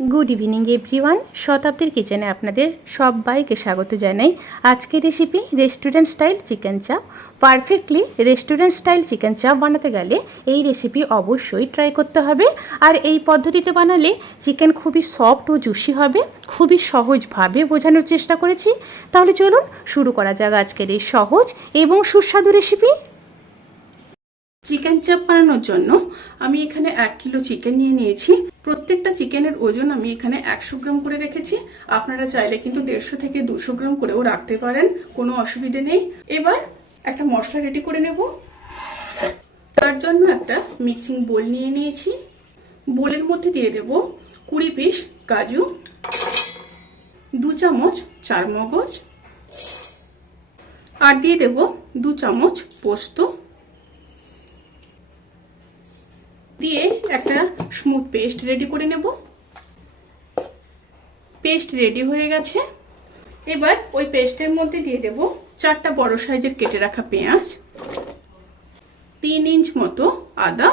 Good evening everyone শতাব্দীর কিচেনে আপনাদের সবাইকে স্বাগত জানাই। আজকের রেসিপি রেস্টুরেন্ট স্টাইল চিকেন চাপ পারফেক্টলি রেস্টুরেন্ট স্টাইল চিকেন চাপ বানাতে গেলে এই রেসিপি অবশ্যই ট্রাই করতে হবে। আর এই পদ্ধতিতে বানালে চিকেন খুবই সফট ও জুসি হবে, খুবই সহজভাবে বোঝানোর চেষ্টা করেছি। তাহলে চলুন শুরু করা যাক আজকের এই সহজ এবং সুস্বাদু রেসিপি চিকেন চাপ বানানোর জন্য আমি এখানে এক কিলো চিকেন নিয়ে নিয়েছি। প্রত্যেকটা চিকেনের ওজন আমি এখানে একশো গ্রাম করে রেখেছি। আপনারা চাইলে কিন্তু দেড়শো থেকে দুশো গ্রাম করেও রাখতে পারেন, কোনো অসুবিধে নেই। এবার একটা মশলা রেডি করে নেব। তার জন্য একটা মিক্সিং বোল নিয়ে নিয়েছি। বোলের মধ্যে দিয়ে দেব কুড়ি পিস কাজু, দু চামচ চার মগজ আর দিয়ে দেব দু চামচ পোস্ত। দিয়ে একটা স্মুথ পেস্ট রেডি করে নেব। পেস্ট রেডি হয়ে গেছে। এবার ওই পেস্টের মধ্যে দিয়ে দেব চারটা বড় সাইজের কেটে রাখা পেঁয়াজ, তিন ইঞ্চ মতো আদা,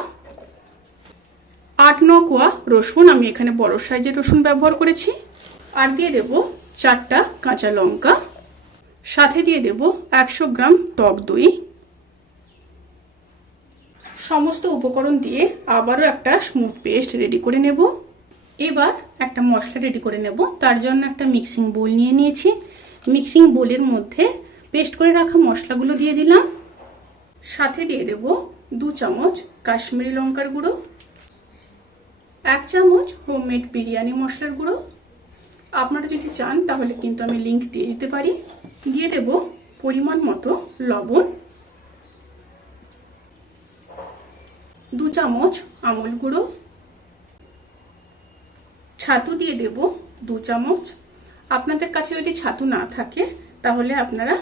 আট ন কোয়া রসুন, আমি এখানে বড় সাইজের রসুন ব্যবহার করেছি। আর দিয়ে দেব চারটা কাঁচা লঙ্কা। সাথে দিয়ে দেব একশো গ্রাম টক দই। সমস্ত উপকরণ দিয়ে আবারও একটা স্মুথ পেস্ট রেডি করে নেব। এবার একটা মশলা রেডি করে নেব। তার জন্য একটা মিক্সিং বোল নিয়ে নিয়েছি। মিক্সিং বোলের মধ্যে পেস্ট করে রাখা মশলাগুলো দিয়ে দিলাম। সাথে দিয়ে দেব দু চামচ কাশ্মীরি লঙ্কার গুঁড়ো, এক চামচ হোমমেড বিরিয়ানি মশলার গুঁড়ো। আপনারা যদি চান তাহলে কিন্তু আমি লিঙ্ক দিয়ে দিতে পারি। দিয়ে দেব পরিমাণ মতো লবণ। দু চামচ আমল গুঁড়ো। ছাতু দিয়ে দেব দু চামচ। আপনাদের কাছে যদি ছাতু না থাকে, তাহলে আপনারা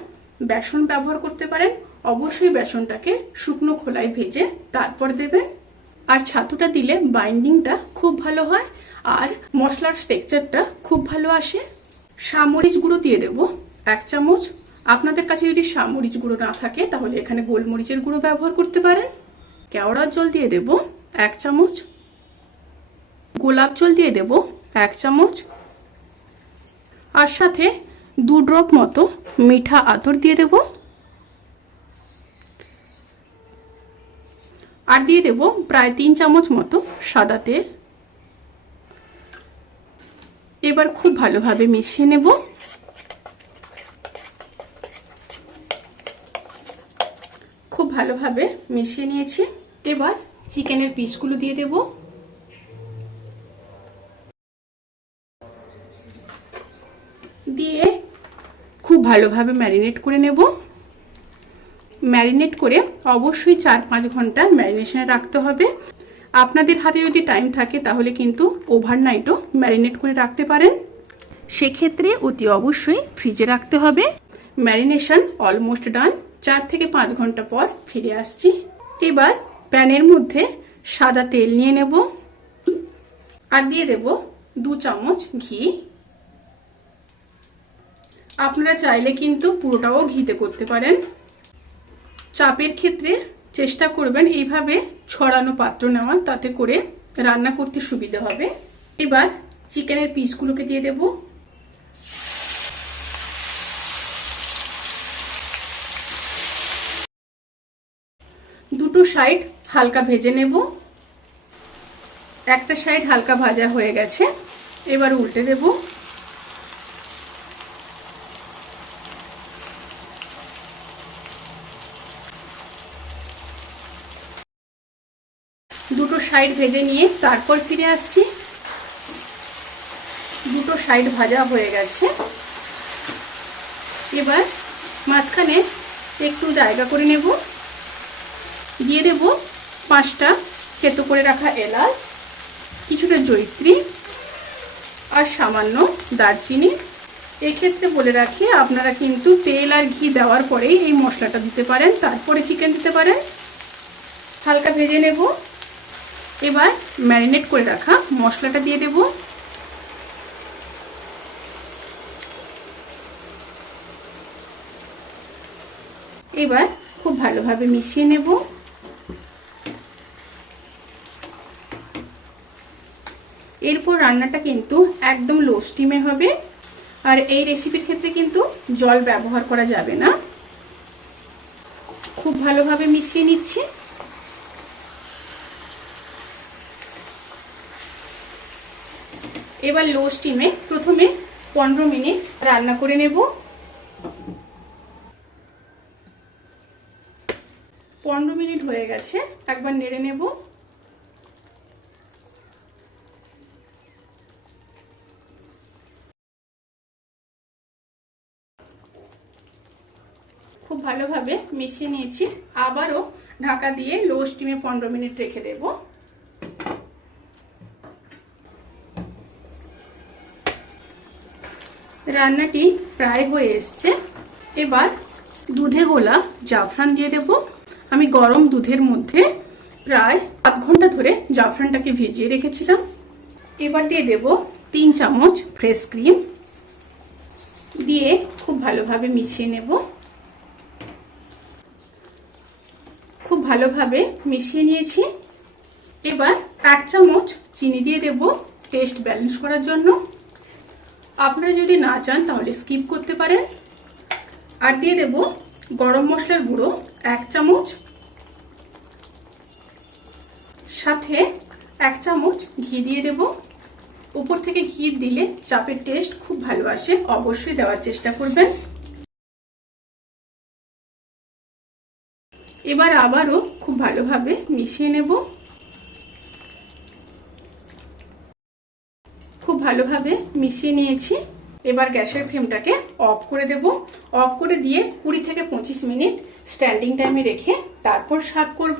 বেসন ব্যবহার করতে পারেন। অবশ্যই বেসনটাকে শুকনো খোলায় ভেজে তারপর দেবেন। আর ছাতুটা দিলে বাইন্ডিংটা খুব ভালো হয় আর মশলার স্ট্রেকচারটা খুব ভালো আসে। সামরিচ গুঁড়ো দিয়ে দেব এক চামচ। আপনাদের কাছে যদি সামরিচ গুঁড়ো না থাকে, তাহলে এখানে গোলমরিচের গুঁড়ো ব্যবহার করতে পারেন। কেওড়ার জল দিয়ে দেব এক চামচ, গোলাপ জল দিয়ে দেব এক চামচ, আর সাথে দু ড্রপ মতো মিঠা আতর দিয়ে দেব। আর দিয়ে দেব প্রায় তিন চামচ মতো সাদা তেল। এবার খুব ভালোভাবে মিশিয়ে নেব। খুব ভালোভাবে মিশিয়ে নিয়েছি। এবার চিকেনের পিসগুলো দিয়ে দেব। দিয়ে খুব ভালোভাবে ম্যারিনেট করে নেব। ম্যারিনেট করে অবশ্যই চার পাঁচ ঘণ্টা ম্যারিনেশনে রাখতে হবে। আপনাদের হাতে যদি টাইম থাকে তাহলে কিন্তু ওভারনাইটও ম্যারিনেট করে রাখতে পারেন। সেক্ষেত্রে অতি অবশ্যই ফ্রিজে রাখতে হবে। Marination almost done. চার থেকে পাঁচ ঘণ্টা পর ফিরে আসছি। এবার প্যানের মধ্যে সাদা তেল নিয়ে নেব আর দিয়ে দেব দু চামচ ঘি। আপনারা চাইলে কিন্তু পুরোটাও ঘিতে করতে পারেন। চাপের ক্ষেত্রে চেষ্টা করবেন এইভাবে ছড়ানো পাত্র নেওয়ার, তাতে করে রান্না করতে সুবিধা হবে। এবার চিকেনের পিসগুলোকে দিয়ে দেবো। দুটো সাইড হালকা ভেজে নেব। একটা সাইড হালকা ভাজা হয়ে গেছে। এবার উল্টে দেব। দুটো সাইড ভেজে নিয়ে তারপর ফিরে আসছি। দুটো সাইড ভাজা হয়ে গেছে। এবার মাঝখানে একটু জায়গা করে নেব। দিয়ে দেব পাঁচটা খেতো করে রাখা এলাচ, কিছুটা জৈত্রী আর সামান্য দারচিনি। এক্ষেত্রে বলে রাখি, আপনারা কিন্তু তেল আর ঘি দেওয়ার পরেই এই মশলাটা দিতে পারেন, তারপরে চিকেন দিতে পারেন। হালকা ভেজে নেব। এবার ম্যারিনেট করে রাখা মশলাটা দিয়ে দেব। এবার খুব ভালোভাবে মিশিয়ে নেব। এরপর রান্নাটা কিন্তু একদম লো স্টিমে হবে। আর এই রেসিপির ক্ষেত্রে কিন্তু জল ব্যবহার করা যাবে না। খুব ভালোভাবে মিশিয়ে নিচ্ছি। এবার লো স্টিমে প্রথমে পনেরো মিনিট রান্না করে নেব। পনেরো মিনিট হয়ে গেছে, একবার নেড়ে নেব। খুব ভালোভাবে মিশিয়ে নিয়েছি। আবারও ঢাকা দিয়ে লো স্টিমে পনেরো মিনিট রেখে দেবো। রান্নাটি প্রায় হয়ে এসছে। এবার দুধে গোলা জাফরান দিয়ে দেব। আমি গরম দুধের মধ্যে প্রায় আধ ঘণ্টা ধরে জাফরানটাকে ভিজিয়ে রেখেছিলাম। এবার দিয়ে দেব তিন চামচ ফ্রেশ ক্রিম দিয়ে খুব ভালোভাবে মিশিয়ে নেব খুব ভালোভাবে মিশিয়ে নিয়েছি। এবার এক চামচ চিনি দিয়ে দেব টেস্ট ব্যালেন্স করার জন্য। আপনারা যদি না চান তাহলে স্কিপ করতে পারেন। আর দিয়ে দেব গরম মশলার গুঁড়ো এক চামচ। সাথে এক চামচ ঘি দিয়ে দেব। উপর থেকে ঘি দিলে চাপের টেস্ট খুব ভালো আসে, অবশ্যই দেওয়ার চেষ্টা করবেন। এবার আবারও খুব ভালোভাবে মিশিয়ে নেব। খুব ভালোভাবে মিশিয়ে নিয়েছি। এবার গ্যাসের ফ্লেমটাকে অফ করে দেব। অফ করে দিয়ে কুড়ি থেকে পঁচিশ মিনিট স্ট্যান্ডিং টাইমে রেখে তারপর সার্ভ করব।